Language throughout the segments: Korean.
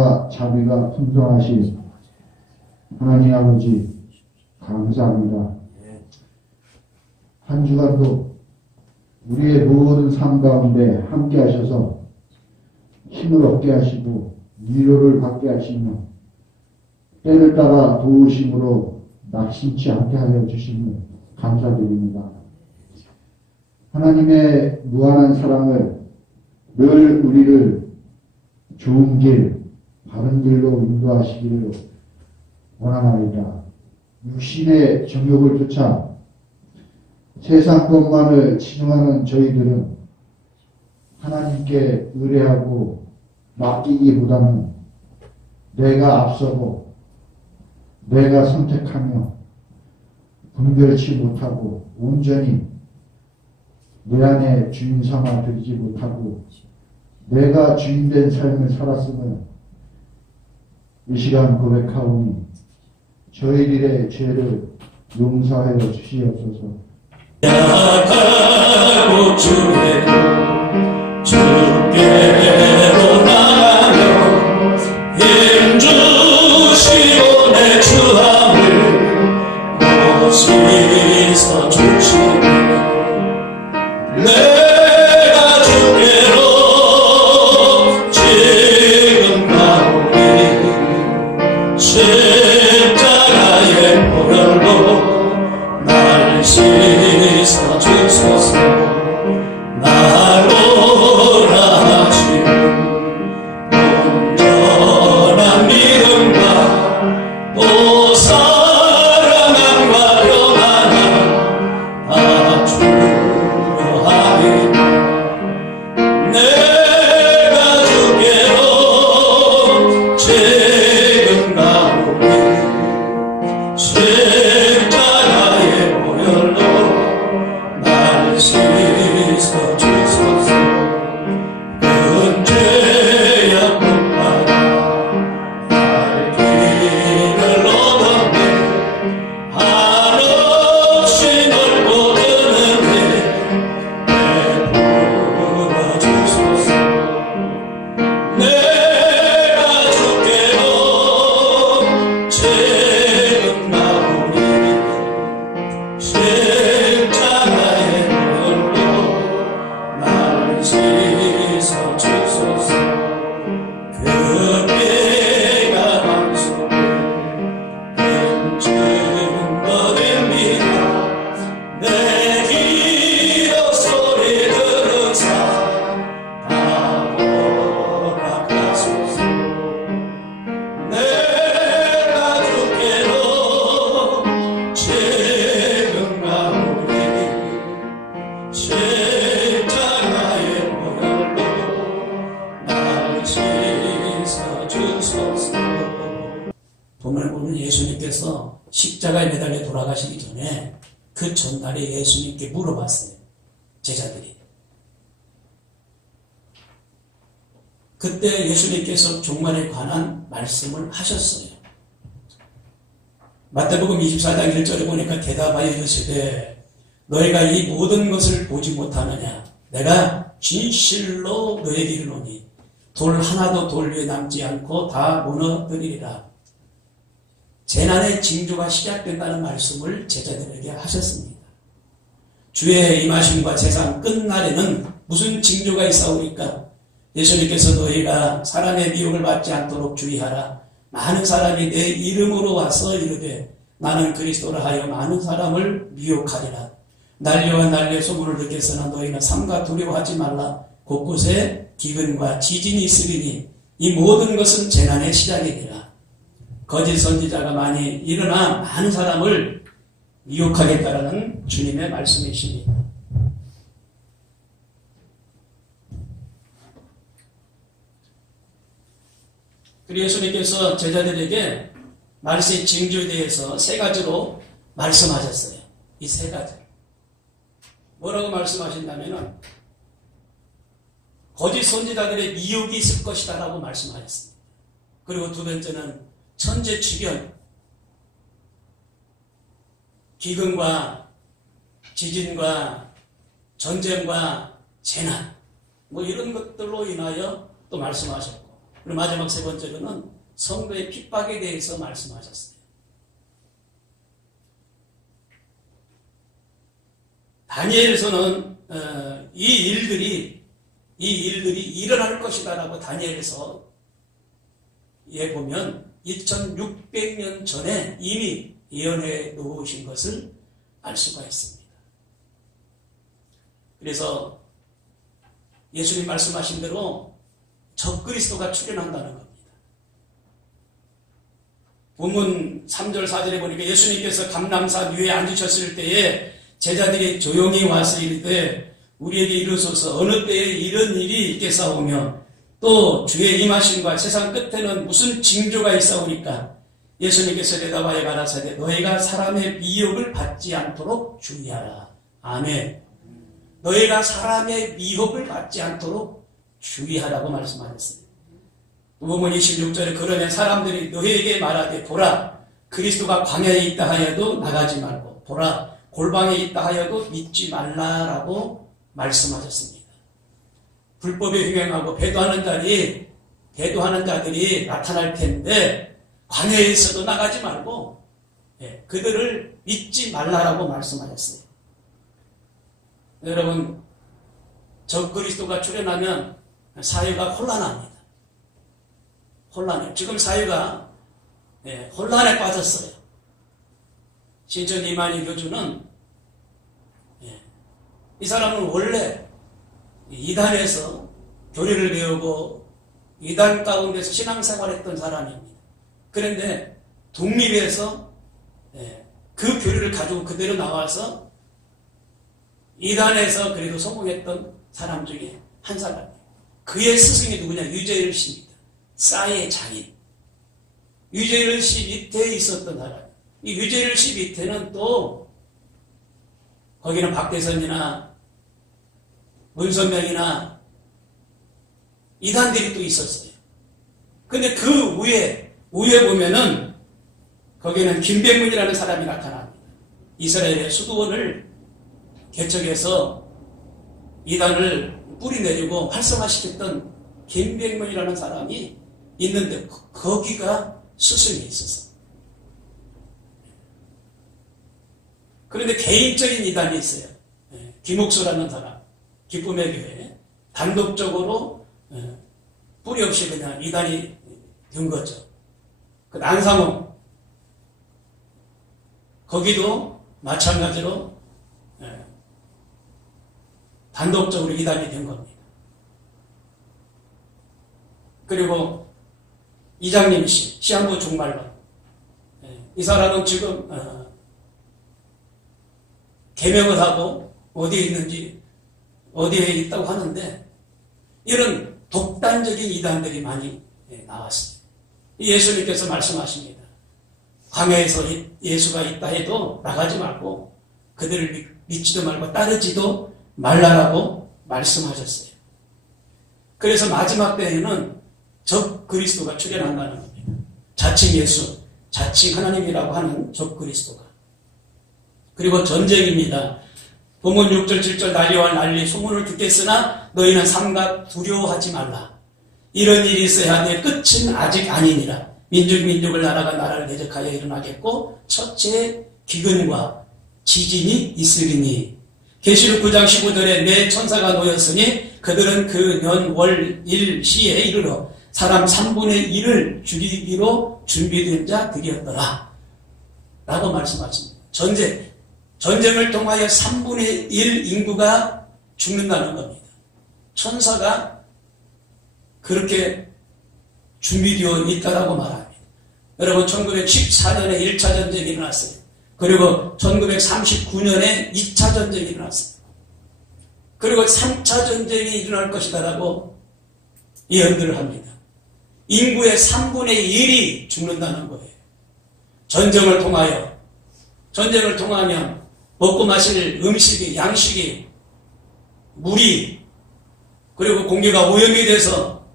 은혜와 자비가 풍성하신 하나님 아버지 감사합니다. 한 주간도 우리의 모든 삶 가운데 함께 하셔서 힘을 얻게 하시고 위로를 받게 하시며 때를 따라 도우심으로 낙심치 않게 하여 주시니 감사드립니다. 하나님의 무한한 사랑을 늘 우리를 좋은 길, 바른 길로 인도하시기를 원하나이다. 육신의 정욕을 쫓아 세상 것만을 치중하는 저희들은 하나님께 의뢰하고 맡기기보다는 내가 앞서고 내가 선택하며 분별치 못하고 온전히 내 안에 주인 삼아 들이지 못하고 내가 주인된 삶을 살았음을 이 시간 고백하오니 저희들의 죄를 용서하여 주시옵소서. 나아가고 주께로 나가며 힘주시고 내 주함을 오시서 주시네. 내가 주께로 지금 가오니 십자가의 보혈로 날 씻어 주소서. 나로 하신 온전한 믿음과 또 사랑함과 평안함 다 주려 하리. 내가 주께로 지금 가오니 십자가의 보혈로 날 씻어 주소서. 큰 죄야 못받아 날 길을 얻었네. 한없이 넓고 드는데 베풀어 주소서. 내가 주께로 지금 나오니 십자가의 보혈로 날 씻어 주소서. 그 피가 맘 속에 큰 증거 됩니다. 내 기도 소리 들은 다 허락하소서. 내가 주께로 지금 가오니 십자가의 보혈로 날 씻어 주소서. 본문을 보면 예수님께서 십자가에 매달려 돌아가시기 전에 그 전날에 예수님께 물어봤어요. 제자들이. 그때 예수님께서 종말에 관한 말씀을 하셨어요. 마태복음 24장 1절에 보니까 대답하여 이르시되 너희가 이 모든 것을 보지 못하느냐. 내가 진실로 너희에게 이르노니 돌 하나도 돌 위에 남지 않고 다 무너뜨리리라. 재난의 징조가 시작된다는 말씀을 제자들에게 하셨습니다. 주의 임하심과 세상 끝날에는 무슨 징조가 있사오니까 예수님께서 너희가 사람의 미혹을 받지 않도록 주의하라. 많은 사람이 내 이름으로 와서 이르되 나는 그리스도라 하여 많은 사람을 미혹하리라. 난리와 난리의 소문을 듣겠으나 너희는 삼가 두려워하지 말라. 곳곳에 기근과 지진이 있으리니 이 모든 것은 재난의 시작이니라. 거짓 선지자가 많이 일어나 많은 사람을 미혹하겠다라는 주님의 말씀이십니다. 그리고 예수님께서 제자들에게 말세의 징조에 대해서 세 가지로 말씀하셨어요. 이 세 가지. 뭐라고 말씀하신다면은 거짓 선지자들의 미혹이 있을 것이다 라고 말씀하셨습니다. 그리고 두 번째는 천재지변, 기근과 지진과 전쟁과 재난, 이런 것들로 인하여 또 말씀하셨고, 그리고 마지막 세 번째로는 성도의 핍박에 대해서 말씀하셨어요. 다니엘에서는 이 일들이 일어날 것이다라고 다니엘에서 보면 2600년 전에 이미 예언해 놓으신 것을 알 수가 있습니다. 그래서 예수님 말씀하신 대로 적그리스도가 출현한다는 겁니다. 본문 3절 4절에 보니까 예수님께서 감람산 위에 앉으셨을 때에 제자들이 조용히 와서 이르되 우리에게 이르소서 어느 때에 이런 일이 있겠사오며 또 주의 임하심과 세상 끝에는 무슨 징조가 있사오니까 예수님께서 대답하여 가라사대 너희가 사람의 미혹을 받지 않도록 주의하라. 아멘. 너희가 사람의 미혹을 받지 않도록 주의하라고 말씀하셨습니다. 본문 26절에 그러면 사람들이 너희에게 말하되 보라 그리스도가 광야에 있다 하여도 나가지 말고 보라 골방에 있다 하여도 믿지 말라라고 말씀하셨습니다. 불법에 횡행하고 배도하는 자들이 나타날 텐데 광야에 있어도 나가지 말고 그들을 믿지 말라라고 말씀하셨어요. 여러분 적그리스도가 출현하면 사회가 혼란합니다. 혼란해요. 지금 사회가 혼란에 빠졌어요. 신천 이만희 교주는 이 사람은 원래 이단에서 교리를 배우고 이단 가운데서 신앙생활했던 사람입니다. 그런데 독립해서 그 교리를 가지고 그대로 나와서 이단에서 그래도 성공했던 사람 중에 한 사람이에요. 그의 스승이 누구냐? 유재열 씨입니다. 싸의 장인. 유재열 씨 밑에 있었던 사람. 이 유재열 씨 밑에는 또 거기는 박대선이나 문선명이나 이단들이 또 있었어요. 근데 그 위에 보면은 거기는 김백문이라는 사람이 나타납니다. 이스라엘의 수도원을 개척해서 이단을 뿌리내리고 활성화시켰던 김백문이라는 사람이 있는데 거기가 스승이 있었어. 그런데 개인적인 이단이 있어요. 김옥수라는 사람, 기쁨의 교회 단독적으로 뿌리 없이 그냥 이단이 된 거죠. 그 안상홍 거기도 마찬가지로 단독적으로 이단이 된 겁니다. 그리고 이장님 씨, 시한부 종말론. 이 사람은 지금 개명을 하고 어디에 있는지 어디에 있다고 하는데 이런 독단적인 이단들이 많이 나왔어요. 예수님께서 말씀하십니다. 광야에서 예수가 있다 해도 나가지 말고 그들을 믿지도 말고 따르지도 말라라고 말씀하셨어요. 그래서 마지막 때에는 적 그리스도가 출현한다는 겁니다. 자칭 예수, 자칭 하나님이라고 하는 적 그리스도가. 그리고 전쟁입니다. 본문 6절 7절 난리와 난리 소문을 듣겠으나 너희는 삼가 두려워하지 말라. 이런 일이 있어야 하되 끝은 아직 아니니라. 민족을 나라가 나라를 대적하여 일어나겠고 첫째 기근과 지진이 있으리니 계시록 9장 15절에 내 천사가 놓였으니 그들은 그 년 월 일 시에 이르러 사람 3분의 1을 죽이기로 준비된 자들이었더라 라고 말씀하십니다. 전쟁을 통하여 3분의 1 인구가 죽는다는 겁니다. 천사가 그렇게 준비되어 있다라고 말합니다. 여러분 1914년에 1차 전쟁이 일어났어요. 그리고 1939년에 2차 전쟁이 일어났어요. 그리고 3차 전쟁이 일어날 것이다라고 예언들을 합니다. 인구의 3분의 1이 죽는다는 거예요. 전쟁을 통하면 먹고 마실 음식이, 양식이, 물이, 그리고 공기가 오염이 돼서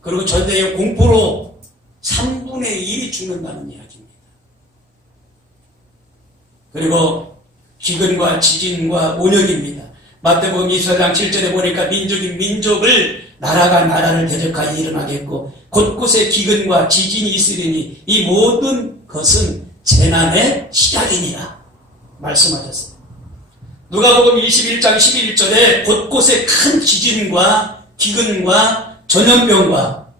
그리고 전쟁의 공포로 3분의 1이 죽는다는 이야기입니다. 그리고 기근과 지진과 온역입니다. 마태복음 24장 7절에 보니까 민족이 민족을, 나라가 나라를 대적하여 일어나겠고 곳곳에 기근과 지진이 있으리니 이 모든 것은 재난의 시작이니라 말씀하셨어요. 누가복음 21장 11절에 곳곳에 큰 지진과 기근과 전염병과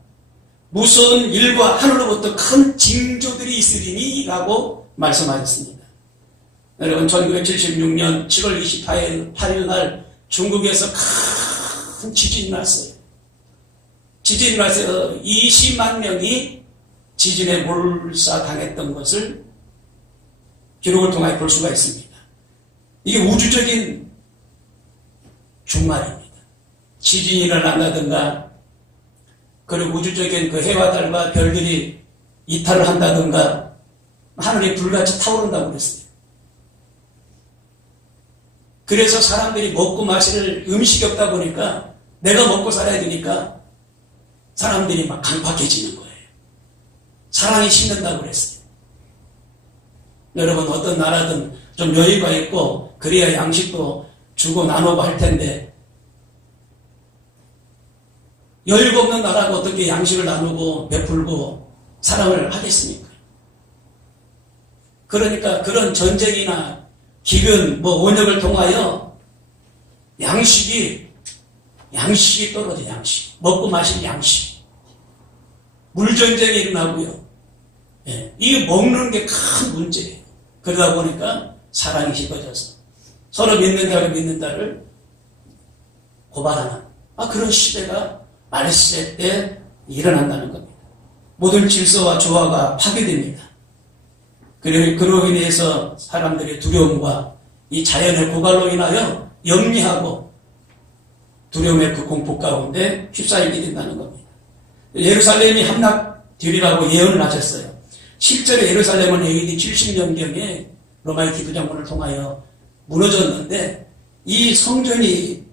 무서운 일과 하늘로부터 큰 징조들이 있으리니 라고 말씀하셨습니다. 여러분 1976년 7월 28일 날 중국에서 큰 지진이 났어요. 지진이 나서 20만 명이 지진에 몰사당했던 것을 기록을 통해 볼 수가 있습니다. 이게 우주적인 종말입니다. 지진이 일어난다든가, 그리고 우주적인 그 해와 달과 별들이 이탈을 한다든가, 하늘이 불같이 타오른다고 그랬어요. 그래서 사람들이 먹고 마실 음식이 없다 보니까 내가 먹고 살아야 되니까 사람들이 막 강팍해지는 거예요. 사랑이 식는다고 그랬어요. 여러분 어떤 나라든 좀 여유가 있고 그래야 양식도 주고 나누고 할 텐데 여유가 없는 나라가 어떻게 양식을 나누고 베풀고 사랑을 하겠습니까? 그러니까 그런 전쟁이나 기근, 원역을 통하여 양식이 떨어져, 양식. 먹고 마실 양식. 물전쟁이 일어나고요. 예, 이 먹는 게 큰 문제예요. 그러다 보니까 사랑이 식어져서 서로 믿는 자를 고발하는 그런 시대가 말세 때 일어난다는 겁니다. 모든 질서와 조화가 파괴됩니다. 그로 인해서 사람들의 두려움과 이 자연의 고갈로 인하여 영리하고 두려움의 그 공포 가운데 휩싸이게 된다는 겁니다. 예루살렘이 함락되리라고 예언을 하셨어요. 실제로 예루살렘은 AD 70년경에 로마의 기부장군을 통하여 무너졌는데 이 성전이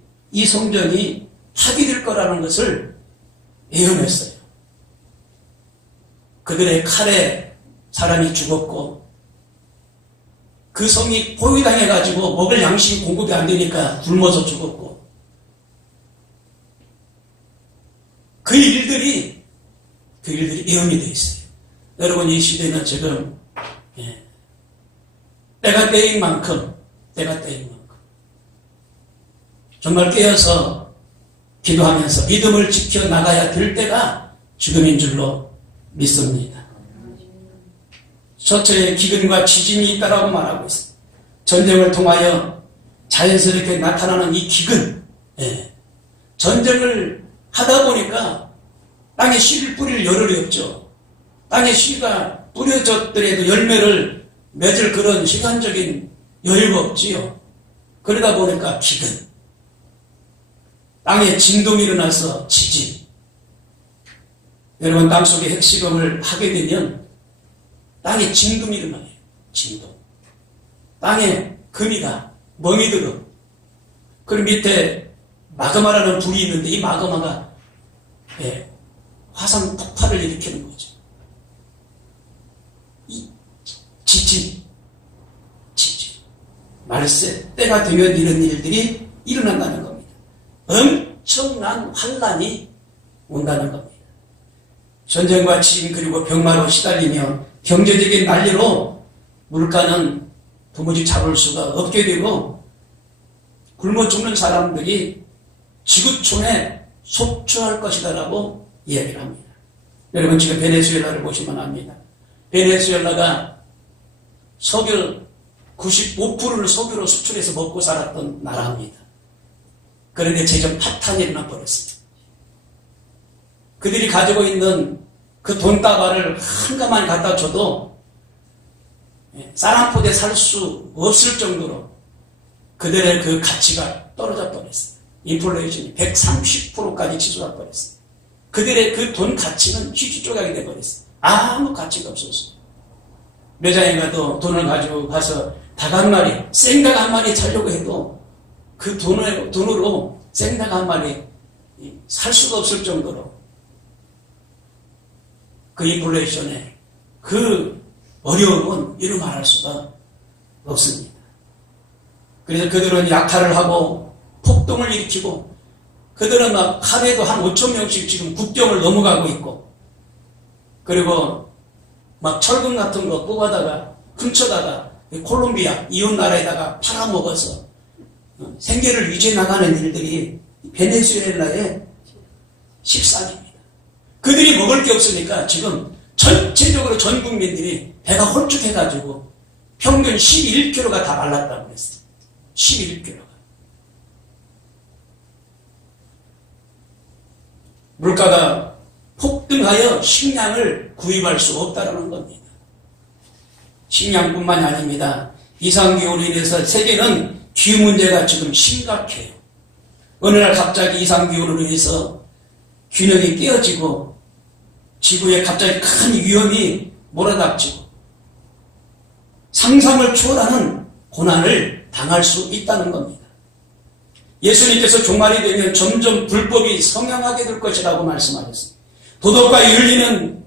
파괴될 거라는 것을 예언했어요. 그들의 칼에 사람이 죽었고 그 성이 포위당해가지고 먹을 양식이 공급이 안 되니까 굶어서 죽었고 그 일들이 예언이 되어 있어요. 여러분 이 시대는 지금 때가 때인 만큼 정말 깨어서 기도하면서 믿음을 지켜나가야 될 때가 지금인 줄로 믿습니다. 처처에 기근과 지진이 있다라고 말하고 있습니다. 전쟁을 통하여 자연스럽게 나타나는 이 기근, 전쟁을 하다 보니까 땅에 씨를 뿌릴 여력이 없죠. 땅에 씨가 뿌려졌더라도 열매를 맺을 그런 시간적인 여유가 없지요. 그러다 보니까 기근, 땅에 진동이 일어나서 지진. 여러분 땅속에 핵실험을 하게 되면 땅에 진동이 일어나요. 진동. 땅에 금이가 멍이 들어. 그리고 밑에 마그마라는 불이 있는데 이 마그마가 화산 폭발을 일으키는 거죠. 이 지진. 말세 때가 되면 이런 일들이 일어난다는 겁니다. 엄청난 환란이 온다는 겁니다. 전쟁과 지진 그리고 병마로 시달리며 경제적인 난리로 물가는 도무지 잡을 수가 없게 되고 굶어 죽는 사람들이 지구촌에 속주할 것이다라고 이야기를 합니다. 여러분 지금 베네수엘라를 보시면 압니다. 베네수엘라가 석유 95%를 석유로 수출해서 먹고 살았던 나라입니다. 그런데 재정 파탄이 일어나 버렸습니다. 그들이 가지고 있는 그 돈다발을 한가만 갖다 줘도 쌀 한 포대 살 수 없을 정도로 그들의 그 가치가 떨어져 버렸어요. 인플레이션이 130%까지 치솟아 버렸어요. 그들의 그 돈 가치는 휘주 조각이 돼버렸어요. 아무 가치가 없었어요. 매장에 가도 돈을 가지고 가서 닭 한 마리, 생닭 한 마리 살려고 해도 그 돈으로 생닭 한 마리 살 수가 없을 정도로 그 인플레이션에 그 어려움은 이루 말할 수가 없습니다. 그래서 그들은 약탈을 하고 폭동을 일으키고 그들은 막 하루에도 한 5천 명씩 지금 국경을 넘어가고 있고 그리고 막 철금 같은 거 뽑아다가 훔쳐다가 콜롬비아 이웃 나라에다가 팔아먹어서 생계를 유지해 나가는 일들이 베네수엘라의 식상입니다. 그들이 먹을 게 없으니까 지금 전체적으로 전 국민들이 배가 홀쭉해가지고 평균 11kg가 다 말랐다고 했어요. 11kg가. 물가가 폭등하여 식량을 구입할 수 없다는 겁니다. 식량뿐만이 아닙니다. 이상기후로 인해서 세계는 기후 문제가 지금 심각해요. 어느 날 갑자기 이상기후로 인해서 균형이 깨어지고 지구에 갑자기 큰 위험이 몰아닥치고 상상을 초월하는 고난을 당할 수 있다는 겁니다. 예수님께서 종말이 되면 점점 불법이 성행하게 될 것이라고 말씀하셨습니다. 도덕과 윤리는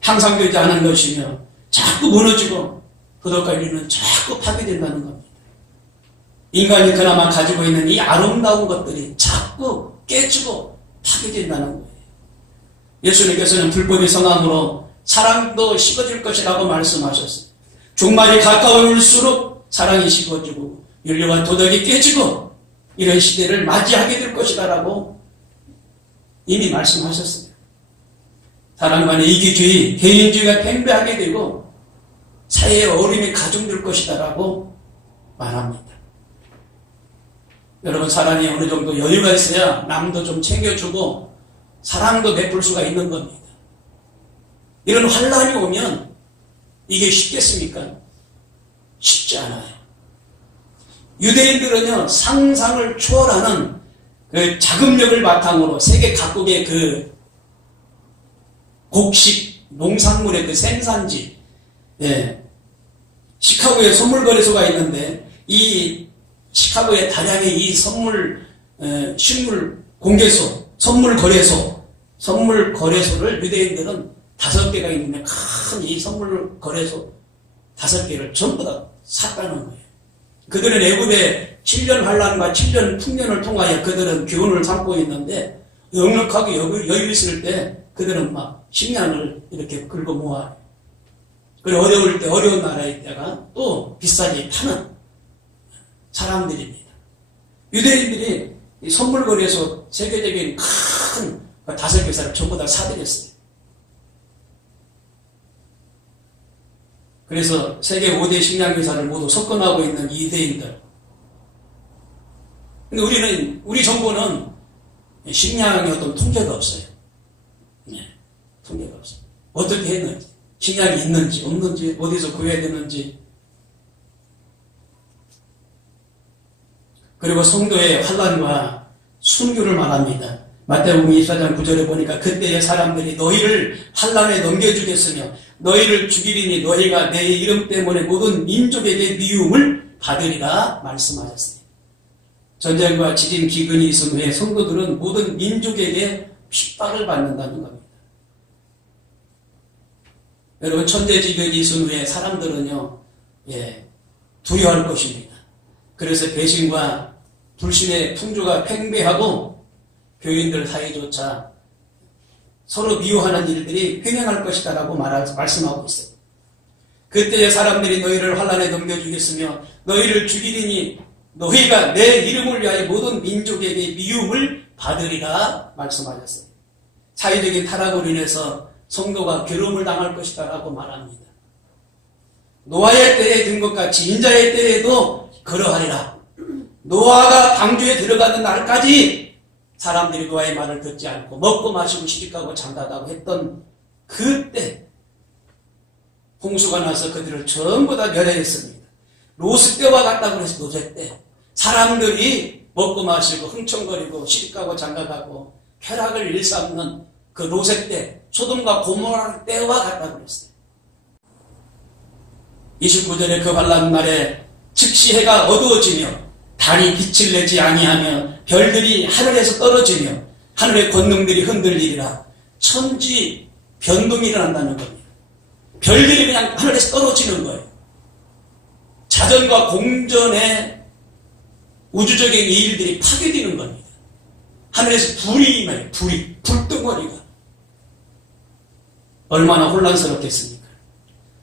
향상되지 않은 것이며 자꾸 무너지고 도덕과 윤리는 자꾸 파괴된다는 겁니다. 인간이 그나마 가지고 있는 이 아름다운 것들이 자꾸 깨지고 파괴된다는 거예요. 예수님께서는 불법이 성함으로 사랑도 식어질 것이라고 말씀하셨어요. 종말이 가까울수록 사랑이 식어지고 윤리와 도덕이 깨지고 이런 시대를 맞이하게 될 것이다라고 이미 말씀하셨습니다. 사람 간의 이기주의, 개인주의가 팽배하게 되고 사회의 어려움이 가중될 것이다라고 말합니다. 여러분, 사람이 어느 정도 여유가 있어야 남도 좀 챙겨주고 사랑도 베풀 수가 있는 겁니다. 이런 환란이 오면 이게 쉽겠습니까? 쉽지 않아요. 유대인들은요, 상상을 초월하는 그 자금력을 바탕으로 세계 각국의 그 곡식, 농산물의 그 생산지, 시카고에 선물거래소가 있는데 이 시카고의 다량의 이 식물 공개소, 선물 거래소를 유대인들은 5개가 있는데 큰 이 선물 거래소 5개를 전부 다 샀다는 거예요. 그들은 애굽의 7년 환란과 7년 풍년을 통하여 그들은 교훈을 삼고 있는데 넉넉하게 여유 있을 때 그들은 막 식량을 이렇게 긁어 모아요. 그리고 어려울 때 어려운 나라에 있다가 또 비싸게 파는 사람들입니다. 유대인들이 이 선물거리에서 세계적인 큰 5개사를 전부 다 사들였어요. 그래서 세계 5대 식량회사를 모두 석권하고 있는 유대인들. 근데 우리 정부는 식량의 어떤 통계가 없어요. 통계가 없어요. 어떻게 했는지, 식량이 있는지, 없는지, 어디서 구해야 되는지. 그리고 성도의 환란과 순교를 말합니다. 마태복음 24장 9절에 보니까 그때의 사람들이 너희를 환란에 넘겨주겠으며 너희를 죽이리니 너희가 내 이름 때문에 모든 민족에게 미움을 받으리라 말씀하셨습니다. 전쟁과 지진 기근이 있은 후에 성도들은 모든 민족에게 핍박을 받는다는 겁니다. 여러분, 천재지변이 있은 후에 사람들은요, 두려워할 것입니다. 그래서 배신과 불신의 풍조가 팽배하고 교인들 사이조차 서로 미워하는 일들이 횡행할 것이다라고 말씀하고 있어요. 그때의 사람들이 너희를 환란에 넘겨주겠으며 너희를 죽이리니 너희가 내 이름을 위하여 모든 민족에게 미움을 받으리라 말씀하셨어요. 사회적인 타락으로 인해서 성도가 괴로움을 당할 것이다라고 말합니다. 노아의 때에 든 것 같이 인자의 때에도 그러하리라. 노아가 방주에 들어가는 날까지 사람들이 노아의 말을 듣지 않고 먹고 마시고 시집가고 장가가고 했던 그때 홍수가 나서 그들을 전부 다 멸해했습니다. 롯의 때와 같다고 해서 롯의 때 사람들이 먹고 마시고 흥청거리고 시집가고 장가가고 쾌락을 일삼는 그 롯의 때, 소돔과 고모라 때와 같다고 했어요. 29절에 그 환난 날에 즉시 해가 어두워지며 달이 빛을 내지 아니하며 별들이 하늘에서 떨어지며 하늘의 권능들이 흔들리리라. 천지 변동이 일어난다는 겁니다. 별들이 그냥 하늘에서 떨어지는 거예요. 자전과 공전의 우주적인 이 일들이 파괴되는 겁니다. 하늘에서 불이 임해요. 불덩어리가. 얼마나 혼란스럽겠습니까?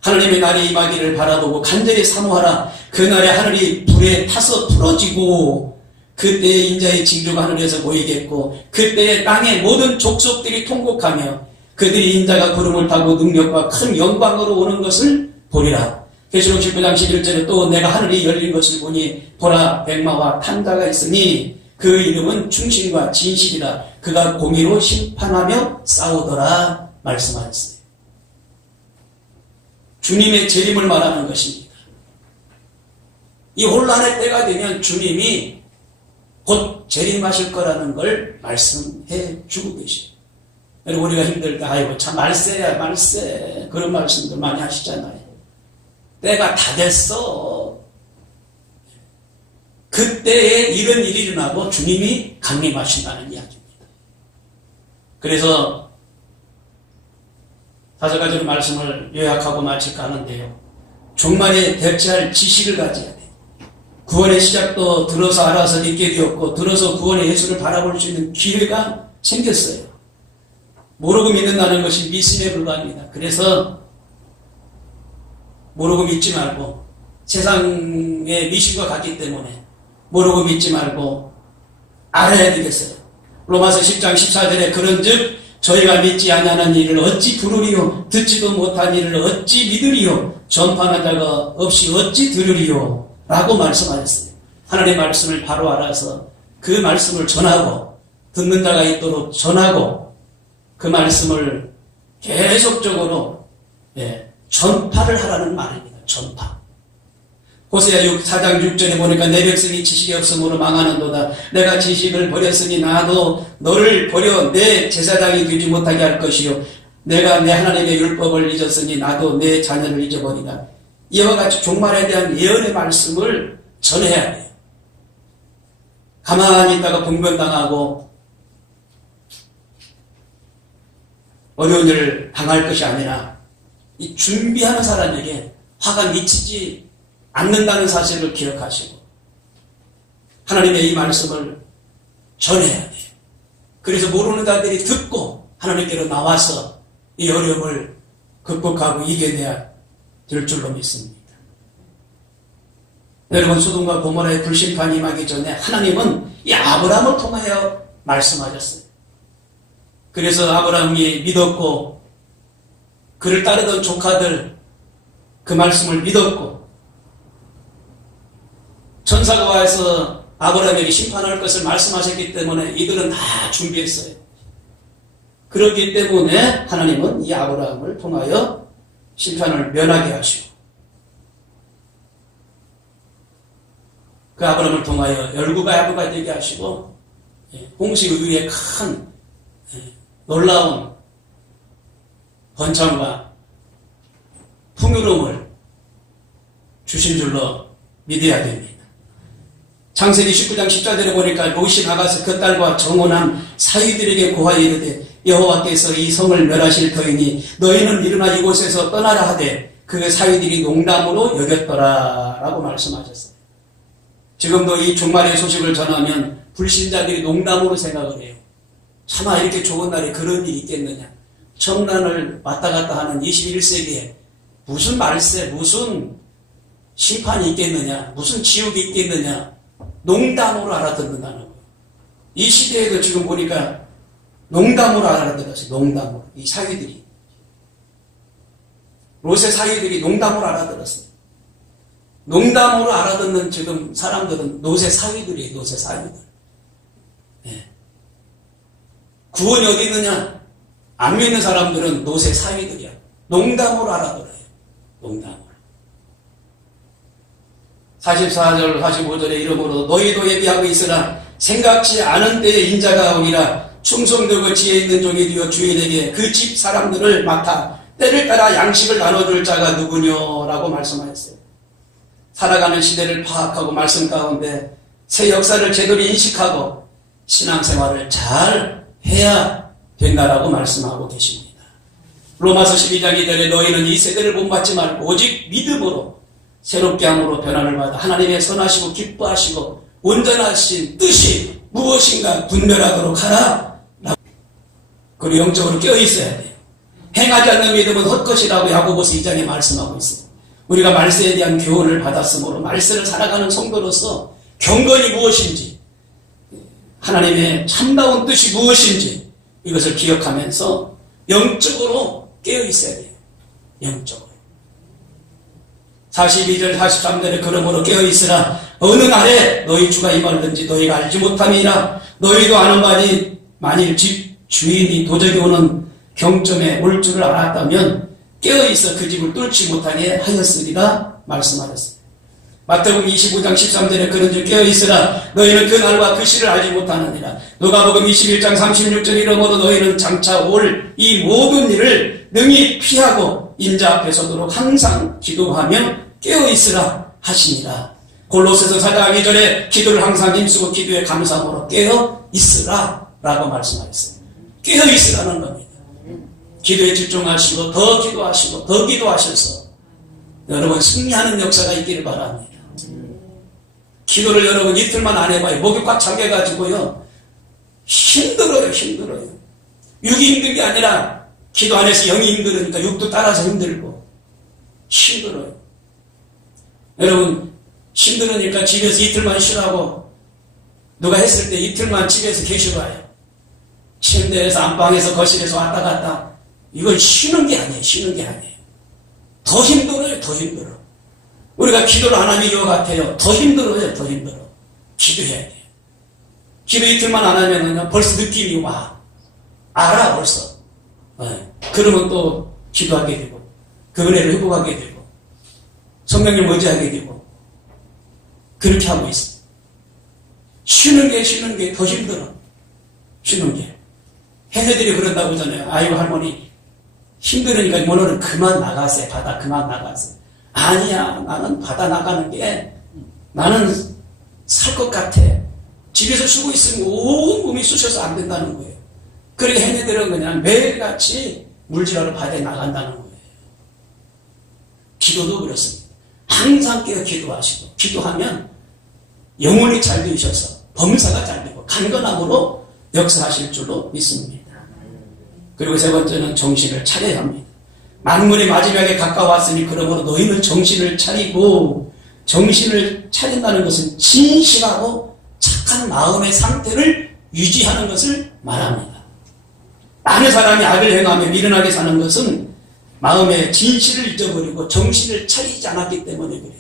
하나님의 날이 임하기를 바라보고 간절히 사모하라. 그날에 하늘이 불에 타서 풀어지고 그때에 인자의 징조가 하늘에서 보이겠고 그때에 땅의 모든 족속들이 통곡하며 그들이 인자가 구름을 타고 능력과 큰 영광으로 오는 것을 보리라. 계시록 19장 11절에 또 내가 하늘이 열린 것을 보니 보라 백마와 탄자가 있으니 그 이름은 충신과 진실이라. 그가 공의로 심판하며 싸우더라 말씀하였어요. 주님의 재림을 말하는 것입니다. 이 혼란의 때가 되면 주님이 곧 재림하실 거라는 걸 말씀해 주고 계십니다. 여러분 우리가 힘들 때 아이고 참 말세야 말세 그런 말씀들 많이 하시잖아요. 때가 다 됐어. 그때에 이런 일이 일어나고 주님이 강림하신다는 이야기입니다. 그래서 5가지로 말씀을 요약하고 마칠까 하는데요. 종말에 대처할 지식을 가져야 돼요. 구원의 시작도 들어서 알아서 믿게 되었고 들어서 구원의 예수를 바라볼 수 있는 기회가 생겼어요. 모르고 믿는다는 것이 미신에 불과합니다. 그래서 모르고 믿지 말고 세상의 미신과 같기 때문에 모르고 믿지 말고 알아야 되겠어요. 로마서 10장 14절에 그런즉 저희가 믿지 아니하는 일을 어찌 부르리요 듣지도 못한 일을 어찌 믿으리요 전파하는 자가 없이 어찌 들으리요 라고 말씀하셨어요. 하나님의 말씀을 바로 알아서 그 말씀을 전하고 듣는 자가 있도록 전하고 그 말씀을 계속적으로 전파를 하라는 말입니다. 전파. 호세아 4장 6절에 보니까 내 백성이 지식이 없으므로 망하는도다. 내가 지식을 버렸으니 나도 너를 버려 내 제사장이 되지 못하게 할 것이요 내가 내 하나님의 율법을 잊었으니 나도 내 자녀를 잊어버리다. 이와 같이 종말에 대한 예언의 말씀을 전해야 돼요. 가만히 있다가 분변당하고 어려운 일을 당할 것이 아니라 이 준비하는 사람에게 화가 미치지 않는다는 사실을 기억하시고 하나님의 이 말씀을 전해야 돼요. 그래서 모르는 자들이 듣고 하나님께로 나와서 이 어려움을 극복하고 이겨내야 될 줄로 믿습니다. 여러분 소돔과 고모라의 불심판이 임하기 전에 하나님은 이 아브라함을 통하여 말씀하셨어요. 그래서 아브라함이 믿었고 그를 따르던 조카들 그 말씀을 믿었고 천사가 와서 아브라함에게 심판할 것을 말씀하셨기 때문에 이들은 다 준비했어요. 그렇기 때문에 하나님은 이 아브라함을 통하여 심판을 면하게 하시고 그 아브라함을 통하여 열국가 야부가 되게 하시고 홍수 이후에 큰 놀라운 번창과 풍요로움을 주신 줄로 믿어야 됩니다. 창세기 19장 14절에 보니까 롯이 나가서 그 딸과 정혼한 사위들에게 고하여 이르되 여호와께서 이 성을 멸하실 터이니 너희는 일어나 이곳에서 떠나라 하되 그 사위들이 농담으로 여겼더라 라고 말씀하셨어요. 지금도 이 종말의 소식을 전하면 불신자들이 농담으로 생각을 해요. 차마 이렇게 좋은 날에 그런 일이 있겠느냐. 청란을 왔다 갔다 하는 21세기에 무슨 말세, 무슨 심판이 있겠느냐, 무슨 지옥이 있겠느냐, 농담으로 알아듣는다는 거예요. 이 시대에도 지금 보니까 농담으로 알아들었어요. 농담으로. 이 사위들이. 롯의 사위들이 농담으로 알아들었어요. 농담으로 알아듣는 지금 사람들은 롯의 사위들이에요. 롯의 사위들. 네. 구원이 어디 있느냐? 안 믿는 사람들은 롯의 사위들이야. 농담으로 알아들어요. 농담으로. 44절 45절에 이러므로 너희도 예비하고 있으나 생각지 않은 때에 인자가 오리라. 충성되고 지혜 있는 종이 되어 주인에게 그 집 사람들을 맡아 때를 따라 양식을 나눠줄 자가 누구뇨라고 말씀하셨어요. 살아가는 시대를 파악하고 말씀 가운데 새 역사를 제대로 인식하고 신앙생활을 잘 해야 된다라고 말씀하고 계십니다. 로마서 12장 2절에 너희는 이 세대를 본받지 말고 오직 믿음으로 새롭게 함으로 변화를 받아 하나님의 선하시고 기뻐하시고 온전하신 뜻이 무엇인가 분별하도록 하라. 그리고 영적으로 깨어있어야 돼요. 행하지 않는 믿음은 헛것이라고 야고보서 2장에 말씀하고 있어요. 우리가 말세에 대한 교훈을 받았으므로 말세를 살아가는 성도로서 경건이 무엇인지, 하나님의 참다운 뜻이 무엇인지 이것을 기억하면서 영적으로 깨어있어야 돼요. 영적으로. 42절 43절에 그러므로 깨어있으라. 어느 날에 너희 주가 임하든지 너희가 알지 못함이라. 너희도 아는 바니 만일 집 주인이 도적이 오는 경점에 올 줄을 알았다면 깨어있어 그 집을 뚫지 못하게 하였으리라 말씀하셨습니다. 마태복음 25장 13절에 그런즉 깨어있으라. 너희는 그 날과 그 시를 알지 못하느니라. 누가복음 21장 36절 이러므로 너희는 장차 올 이 모든 일을 능히 피하고 인자 앞에 서도록 항상 기도하며 깨어있으라 하시니라. 골로새서 4장 2절에 기도를 항상 힘쓰고 기도에 감사함으로 깨어있으라 라고 말씀하셨어요. 깨어있으라는 겁니다. 기도에 집중하시고 더 기도하시고 더 기도하셔서 여러분 승리하는 역사가 있기를 바랍니다. 기도를 여러분 이틀만 안 해봐요. 목이 꽉 잠겨가지고요. 힘들어요. 육이 힘든 게 아니라 기도 안에서 영이 힘들으니까 육도 따라서 힘들고 힘들어요. 여러분 힘들으니까 집에서 이틀만 쉬라고 누가 했을 때 이틀만 집에서 계셔봐요. 침대에서 안방에서 거실에서 왔다 갔다. 이건 쉬는 게 아니에요. 더 힘들어. 우리가 기도를 안 하면 이와 같아요. 더 힘들어. 기도해야 돼요. 기도 이틀만 안 하면 벌써 느낌이 와. 알아, 벌써. 그러면 또 기도하게 되고, 그 은혜를 회복하게 되고, 성령님 의지하게 되고, 그렇게 하고 있어요. 쉬는 게 더 힘들어. 쉬는 게. 해녀들이 그런다고 하잖아요. 아이고, 할머니, 힘들으니까 오늘은 그만 나가세요. 바다 그만 나가세요. 아니야. 나는 바다 나가는 게 나는 살 것 같아. 집에서 쉬고 있으면 온 몸이 쑤셔서 안 된다는 거예요. 그러니까 해녀들은 그냥 매일같이 물질하러 바다에 나간다는 거예요. 기도도 그렇습니다. 항상 깨어 기도하시고 기도하면 영혼이 잘 되셔서 범사가 잘 되고 강건함으로 역사하실 줄로 믿습니다. 그리고 세 번째는 정신을 차려야 합니다. 만물의 마지막에 가까웠으니 그러므로 너희는 정신을 차리고, 정신을 차린다는 것은 진실하고 착한 마음의 상태를 유지하는 것을 말합니다. 많은 사람이 악을 행하며 미련하게 사는 것은 마음의 진실을 잊어버리고 정신을 차리지 않았기 때문에 그래요.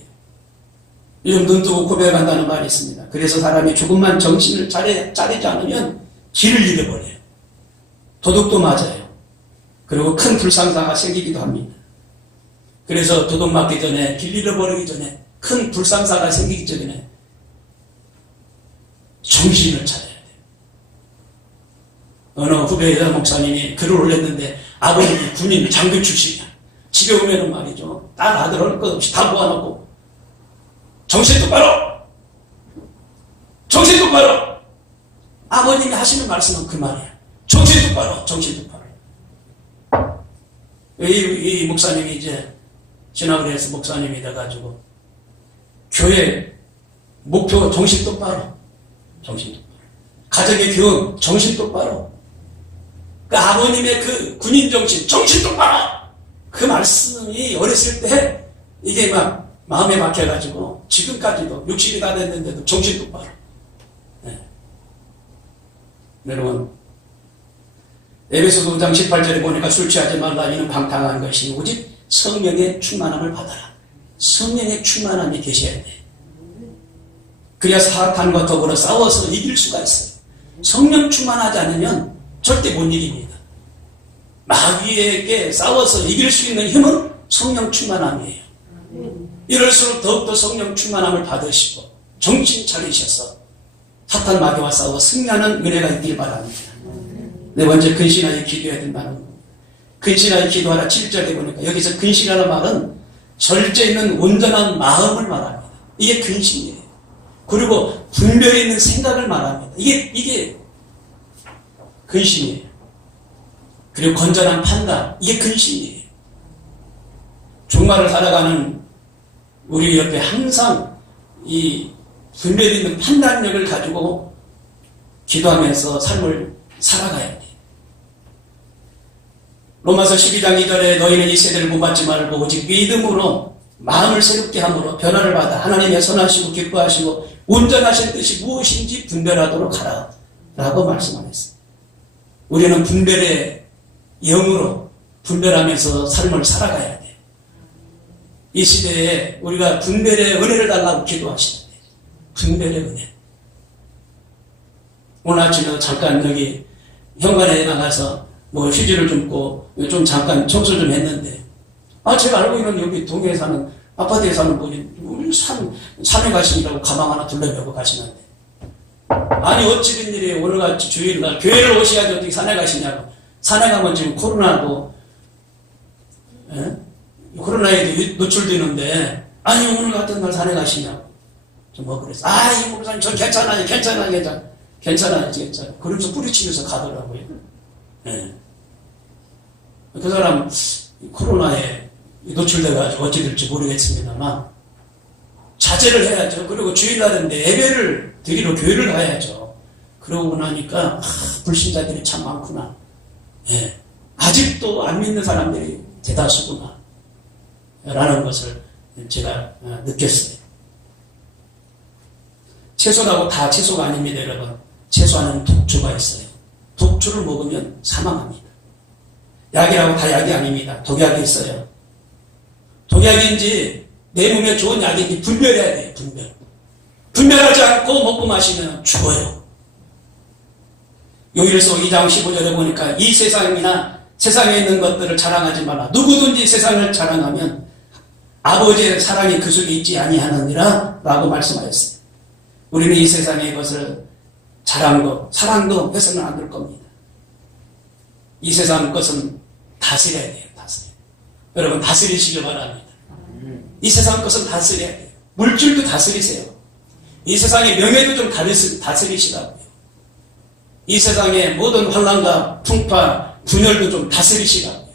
요즘 눈 뜨고 고백한다는 말이 있습니다. 그래서 사람이 조금만 정신을 차리지 않으면 길을 잃어버려요. 도둑도 맞아요. 그리고 큰 불상사가 생기기도 합니다. 그래서 도둑 맞기 전에, 길 잃어버리기 전에, 큰 불상사가 생기기 전에 정신을 차려야 돼요. 어느 후배 여자 목사님이 글을 올렸는데 아버님이 군인 장교 출신이야. 집에 오면은 말이죠. 딸 아들 할 것 없이 다 모아놓고 정신 똑바로! 아버님이 하시는 말씀은 그 말이야. 정신 똑바로. 이 목사님이 이제 진학을 해서 목사님이 돼가지고 교회 목표 정신 똑바로. 가정의 교훈 정신 똑바로. 그 아버님의 그 군인 정신 똑바로. 그 말씀이 어렸을 때 이게 막 마음에 막혀가지고 지금까지도 60이 다 됐는데도 정신 똑바로. 여러분 에베소서 5장 18절에 보니까 술 취하지 말라. 이는 방탕한 것이 오직 성령의 충만함을 받아라. 성령의 충만함이 계셔야 돼. 그래야 사탄과 더불어 싸워서 이길 수가 있어요. 성령 충만하지 않으면 절대 못 이깁니다. 마귀에게 싸워서 이길 수 있는 힘은 성령 충만함이에요. 이럴수록 더욱더 성령 충만함을 받으시고 정신 차리셔서 사탄 마귀와 싸워 승리하는 은혜가 있길 바랍니다. 네 번째, 근신하여 기도해야 된다는 겁니다. 근신하여 기도하라 7절에 보니까 여기서 근신하라는 말은 절제 있는 온전한 마음을 말합니다. 이게 근신이에요. 그리고 분별이 있는 생각을 말합니다. 이게 근신이에요. 그리고 건전한 판단, 이게 근신이에요. 종말을 살아가는 우리 옆에 항상 이 분별 있는 판단력을 가지고 기도하면서 삶을 살아가야 돼. 로마서 12장 2절에 너희는 이 세대를 본받지 말고 오직 믿음으로 마음을 새롭게 함으로 변화를 받아 하나님의 선하시고 기뻐하시고 온전하신 뜻이 무엇인지 분별하도록 하라 라고 말씀하셨어요. 우리는 분별의 영으로 분별하면서 삶을 살아가야 돼. 이 시대에 우리가 분별의 은혜를 달라고 기도하시는데 분별의 은혜. 오늘 아침에 잠깐 여기 현관에 나가서 휴지를 줍고 좀 잠깐 청소 좀 했는데 제가 알고 있는 여기 동해에 사는 아파트에 사는 분이 산에 가시느라고 가방 하나 둘러매고 가시는데 아니 어찌 된 일이에요. 오늘같이 주일날 교회를 오셔야지 어떻게 산에 가시냐고. 산에 가면 지금 코로나도 코로나에 노출되는데 아니 오늘 같은 날 산에 가시냐고. 좀 그랬어. 이 목사님 저 괜찮아요. 괜찮아요. 그러면서 뿌리치면서 가더라고요. 그 사람 코로나에 노출돼가지고 어찌 될지 모르겠습니다만 자제를 해야죠. 그리고 주일날인데 예배를 드리러 교회를 가야죠. 그러고 나니까 불신자들이 참 많구나. 아직도 안 믿는 사람들이 대다수구나 라는 것을 제가 느꼈어요. 채소라고 다 채소가 아닙니다. 여러분. 채소에는 독주가 있어요. 독주를 먹으면 사망합니다. 약이라고 다 약이 아닙니다. 독약이 있어요. 독약인지 내 몸에 좋은 약인지 분별해야 돼요. 분별하지 않고 먹고 마시면 죽어요. 요일서 2장 15절에 보니까 이 세상이나 세상에 있는 것들을 자랑하지 말라. 누구든지 세상을 자랑하면 아버지의 사랑이 그 속에 있지 아니하느니라 라고 말씀하셨어요. 우리는 이 세상의 것을 자랑도 사랑도 해서는 안 될 겁니다. 이 세상 것은 다스려야 돼요. 여러분 다스리시길 바랍니다. 이 세상 것은 다스려야 돼요. 물질도 다스리세요. 이 세상의 명예도 좀 다스리시라고요. 이 세상의 모든 환난과 풍파, 분열도 좀 다스리시라고요.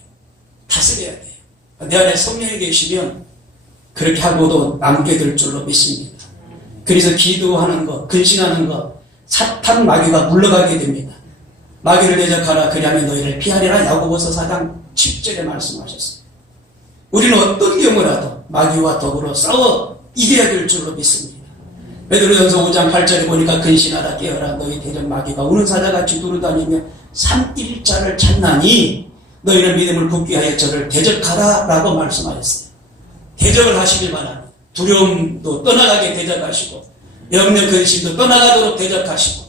다스려야 돼요. 내 안에 성령이 계시면 그렇게 하고도 남게 될 줄로 믿습니다. 그래서 기도하는 것, 근신하는 것, 사탄 마귀가 물러가게 됩니다. 마귀를 대적하라 그리하면 너희를 피하리라. 야고보서 4장 10절에 말씀하셨어요. 우리는 어떤 경우라도 마귀와 더불어 싸워 이겨야 될 줄로 믿습니다. 베드로전서 5장 8절에 보니까 근신하라 깨어라 너희 대적 마귀가 우는 사자같이 두루다니며 삼일자를 찾나니 너희는 믿음을 굳게 하여 저를 대적하라 라고 말씀하셨어요. 대적을 하시길 바랍니다. 두려움도 떠나가게 대적하시고 염려 근심도 떠나가도록 대적하시고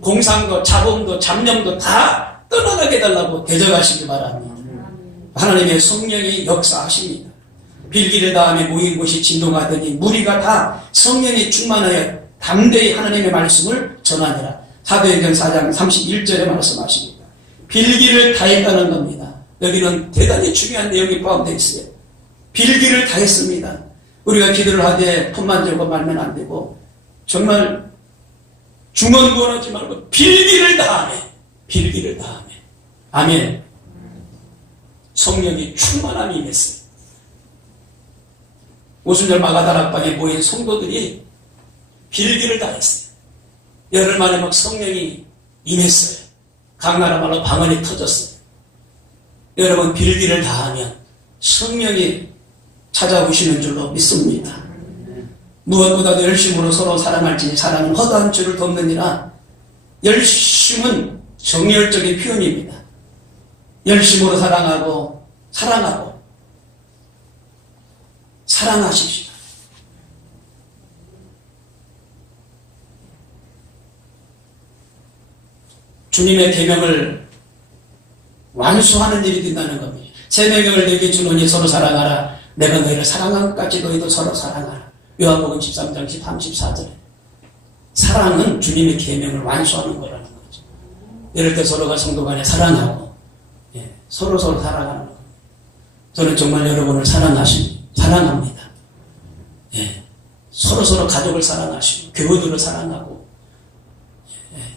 공상도 자본도 잡념도 다 떠나가게 해달라고 대적하시길 바랍니다. 하나님의 성령이 역사하십니다. 빌기를 다음에 모인 곳이 진동하더니 무리가 다 성령이 충만하여 담대히 하나님의 말씀을 전하니라. 사도행전 4장 31절에 말씀하십니다. 빌기를 다했다는 겁니다. 여기는 대단히 중요한 내용이 포함되어 있어요. 빌기를 다했습니다. 우리가 기도를 하되 폰만 들고 말면 안 되고 정말 중언부언하지 말고 빌기를 다하네. 아멘. 성령이 충만함이 임했어요. 오순절 마가다락방에 모인 성도들이 빌기를 다했어요. 열흘 만에 막 성령이 임했어요. 각 나라 말로 방언이 터졌어요. 여러분 빌기를 다하면 성령이 찾아오시는 줄로 믿습니다. 무엇보다도 열심으로 서로 사랑할지니 사랑은 허다한 줄을 돕느니라. 열심은 정열적인 표현입니다. 열심으로 사랑하고 사랑하십시오. 주님의 계명을 완수하는 일이 된다는 겁니다. 새 명령을 내게 주노니 서로 사랑하라. 내가 너희를 사랑한 것까지 너희도 서로 사랑하라. 요한복음 13장 13, 14절에 사랑은 주님의 계명을 완수하는 거라는 거죠. 이럴 때 서로가 성도 간에 사랑하고 서로 사랑하는 거예요. 저는 정말 여러분을 사랑합니다. 서로 가족을 사랑하시고 교우들을 사랑하고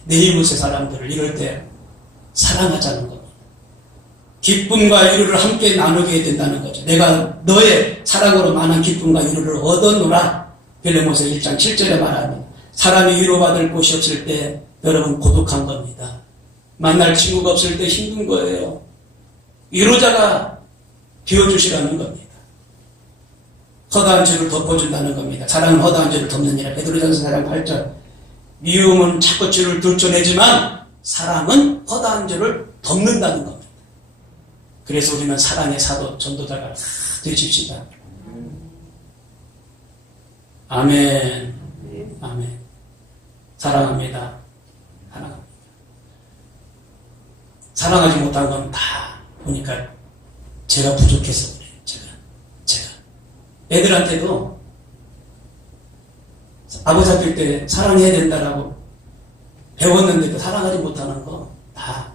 내 이웃의 사람들을 이럴 때 사랑하자는 겁니다. 기쁨과 위로를 함께 나누게 된다는 거죠. 내가 너의 사랑으로 많은 기쁨과 위로를 얻어노라. 빌레몬서 1장 7절에 말하는 사람이 위로받을 곳이 없을 때 여러분 고독한 겁니다. 만날 친구가 없을 때 힘든 거예요. 위로자가 비워주시라는 겁니다. 허다한 죄를 덮어준다는 겁니다. 사랑은 허다한 죄를 덮느니라. 베드로전서 4장 8절. 미움은 자꾸 죄를 들춰내지만 사랑은 허다한 죄를 덮는다는 겁니다. 그래서 우리는 사랑의 사도 전도자가 다 되십시다. 아멘. 아멘. 사랑합니다. 사랑합니다. 사랑하지 못한 건 다 보니까 제가 부족해서 그래요. 제가. 애들한테도 아버지 학교 때 사랑해야 된다라고 배웠는데도 사랑하지 못하는 거 다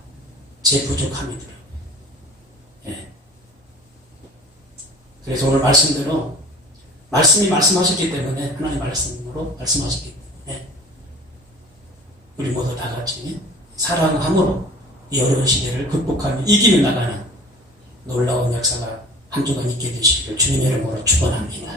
제 부족함이더라고요. 예. 그래서 오늘 말씀대로 말씀이 말씀하셨기 때문에 하나님 말씀으로 말씀하셨기 때문에 우리 모두 다 같이 사랑함으로 이 어려운 시대를 극복하며 이기며 나가는 놀라운 역사가 한 주간 있게 되시기를 주님의 이름으로 축원합니다.